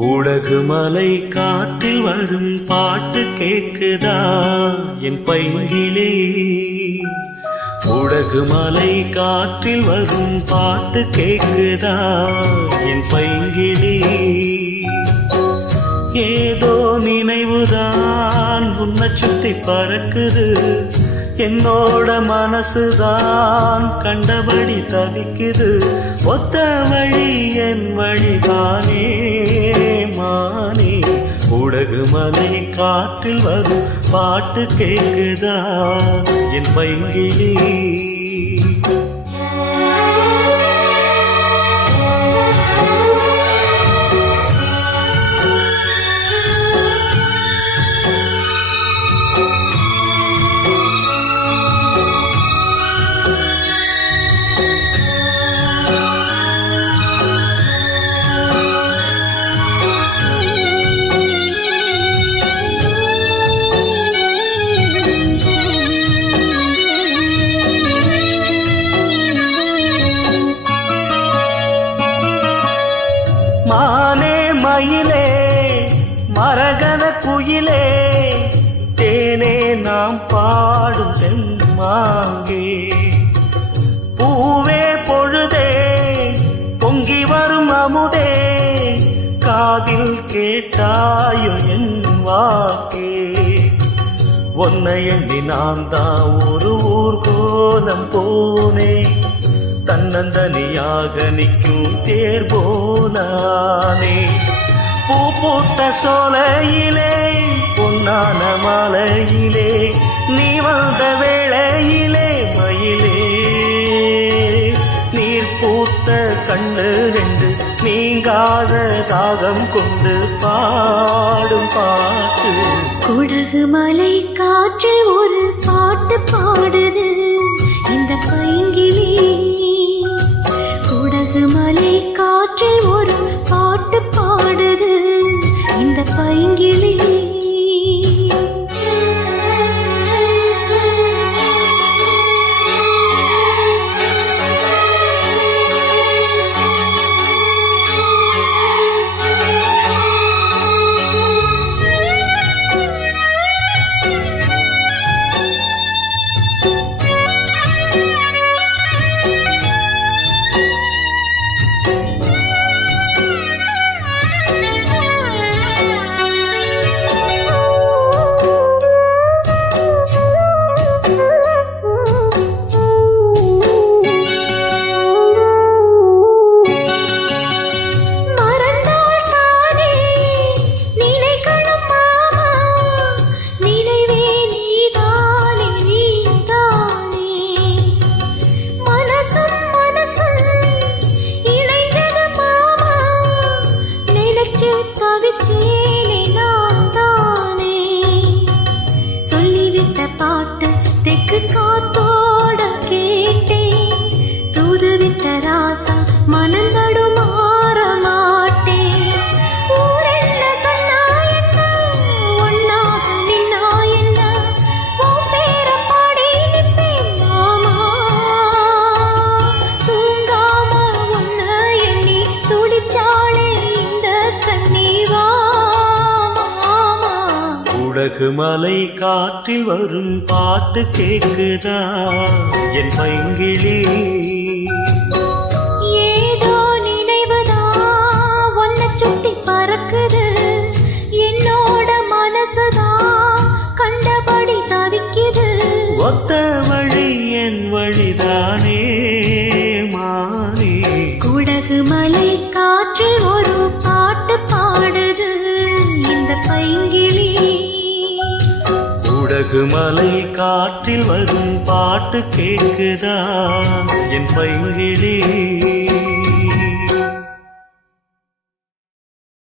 கூடகு மலை காற்றில் வரும் பாட்டு கேக்குதா என் பைங்கிலே. கூடகு மலை காற்றில் வரும் பாட்டு கேக்குதா என் பைங்கிலே. ஏதோ நினைவுதான் உன்னை சுத்தி பறக்குது, என்னோட மனசுதான் கண்டபடி தவிக்குது. ஒத்த வழி என் வழிதானே மானே. கூடகு மலை காற்றில் வரும் பாட்டு கேக்குதா என் பைங்கிலே. மானே மயிலே மரகத குயிலே, தேனே நாம் பாடும் செம்மாங்கே. பூவே பொழுதே பொங்கி வரும் அமுதே, காதில் கேட்டாயோ என் வாக்கே. ஒன்னை எண்ணி நான் தான் ஒரு ஊர்கோலம் போனே, தன்னந்தனியாக நிற்கும் தேர்போனானே. பூ பூத்த சோலையிலே பொன்னான மாலையிலே, நீ வந்த வேளையிலே மயிலே. நீர் பூத்த கண்ணு ரெண்டு நீங்காத தாகம் கொண்டு பாடும் பாட்டு. குடகு மலை காற்றில் ஒரு பாட்டு பாடுது இந்த பைங்கிலே. குடகு மலை காற்றில் ஒரு பாட்டு பாடுது இந்த பைங்கிலே. பாட்டு தெற்கு காத்தோட கேட்டேன், தூதுவிட்ட ராசா மனந்தடு மாற மாட்டேன். ஊரென்ன சொன்னா என்ன, ஒன்னாக நின்னா என்ன, உன் பேர பாடி நிற்பேன் மாமா. தூங்காம உன்ன எண்ணி துடிச்சாளே இந்த கண்ணீவா. கூடகு மலை காற்றில் வரும் பாட்டு கேக்குதா என் பைங்கிலே. ஏதோ நினைவுதா உன்னை சுத்தி பறக்குது, என்னோட மனசுதான் கண்டபடி தவிக்குது. ஒத்த வழி என் வழிதானே மானே. குடகு மலை காற்றில் ஒரு பாட்டு பாடுது இந்த பைங்கிலே. கூடகு மலை காற்றில் வரும் பாட்டு கேக்குதா என் பைங்கிலே.